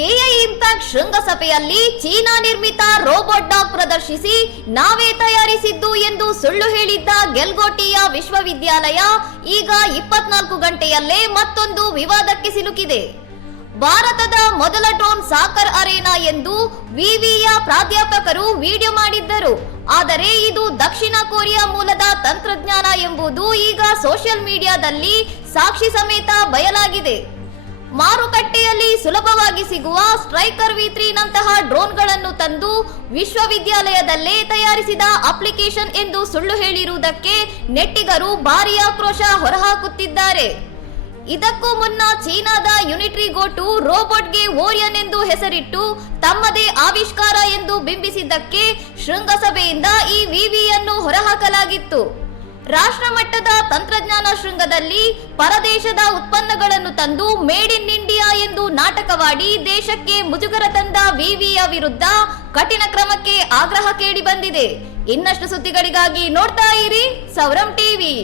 AI impact ಶೃಂಗಸಭೆಯಲ್ಲಿ China ನಿರ್ಮಿತ robot dog ಪ್ರದರ್ಶಿಸಿ ನಾವೇ ತಯಾರಿಸಿದ್ದು ಎಂದು ಸುಳ್ಳು ಹೇಳಿದ್ದ ಗೆಲ್ಗೋಟಿಯ ವಿಶ್ವವಿದ್ಯಾಲಯ ಈಗ 24 ಗಂಟೆಯಲ್ಲೇ ಮತ್ತೊಂದು ವಿವಾದಕ್ಕೆ ಸಿಲುಕಿದೆ. ಭಾರತದ ಮೊದಲ ಡ್ರೋನ್ ಸಾಕರ್ ಅರೇನಾ ಎಂದು ವಿವಿಯ ಪ್ರಾಧ್ಯಾಪಕರು ವಿಡಿಯೋ ಮಾಡಿದ್ದರು. ಆದರೆ ಇದು ದಕ್ಷಿಣ ಕೊರಿಯಾ ಮೂಲದ ತಂತ್ರಜ್ಞಾನ ಎಂಬುದು ಈಗ ಸೋಷಿಯಲ್ ಮೀಡಿಯಾದಲ್ಲಿ ಸಾಕ್ಷಿ ಸಮೇತ ಬಯಲಾಗಿದೆ. ಮಾರುಕಟ್ಟೆಯಲ್ಲಿ ಸುಲಭವಾಗಿ ಸಿಗುವ ಸ್ಟ್ರೈಕರ್ V3 ನಂತಹ ಡ್ರೋನ್ಗಳನ್ನು ತಂದು ವಿಶ್ವವಿದ್ಯಾಲಯದಲ್ಲೇ ತಯಾರಿಸಿದ ಅಪ್ಲಿಕೇಶನ್ ಎಂದು ಸುಳ್ಳು ಹೇಳಿರುವುದಕ್ಕೆ ನೆಟ್ಟಿಗರು ಭಾರೀ ಆಕ್ರೋಶ ಹೊರಹಾಕುತ್ತಿದ್ದಾರೆ. ಇದಕ್ಕೂ ಮುನ್ನ ಚೀನಾದ ಯುನಿಟ್ರಿ ಗೋಟು ರೋಬೋಟ್ಗೆ ಓರಿಯನ್ ಎಂದು ಹೆಸರಿಟ್ಟು ತಮ್ಮದೇ ಆವಿಷ್ಕಾರ ಎಂದು ಬಿಂಬಿಸಿದ್ದಕ್ಕೆ ಶೃಂಗಸಭೆಯಿಂದ ಈ ವಿವಿಯನ್ನು ಹೊರಹಾಕಲಾಗಿತ್ತು. ರಾಷ್ಟ್ರ ಮಟ್ಟದ ತಂತ್ರಜ್ಞಾನ ಶೃಂಗದಲ್ಲಿ ಪರದೇಶದ ಉತ್ಪನ್ನಗಳನ್ನು ತಂದು ಮೇಡ್ ಇನ್ ಇಂಡಿಯಾ ಎಂದು ನಾಟಕವಾಡಿ ದೇಶಕ್ಕೆ ಮುಜುಗರ ತಂದ ವಿವಿಯ ವಿರುದ್ಧ ಕಠಿಣ ಕ್ರಮಕ್ಕೆ ಆಗ್ರಹ ಕೇಳಿ ಬಂದಿದೆ. ಇನ್ನಷ್ಟು ಸುದ್ದಿಗಳಿಗಾಗಿ ನೋಡ್ತಾ ಇರಿ ಸೌರಂ ಟಿವಿ.